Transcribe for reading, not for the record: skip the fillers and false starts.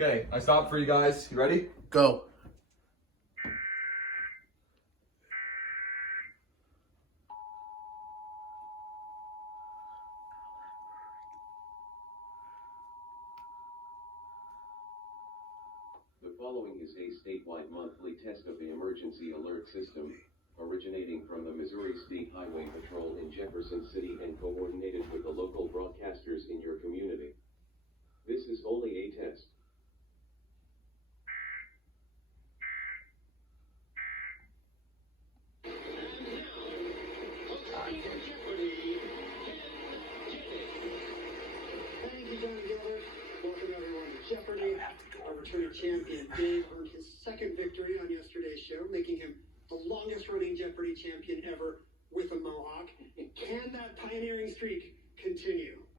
Okay, I stopped for you guys. You ready? Go. The following is a statewide monthly test of the emergency alert system, originating from the Missouri State Highway Patrol in Jefferson City and coordinated with the local broadcasters in your community. This is only a test. Thank you, John Gilbert. Welcome everyone to Jeopardy! Our returning champion, Dave, earned his second victory on yesterday's show, making him the longest-running Jeopardy! Champion ever with a mohawk. Can that pioneering streak continue?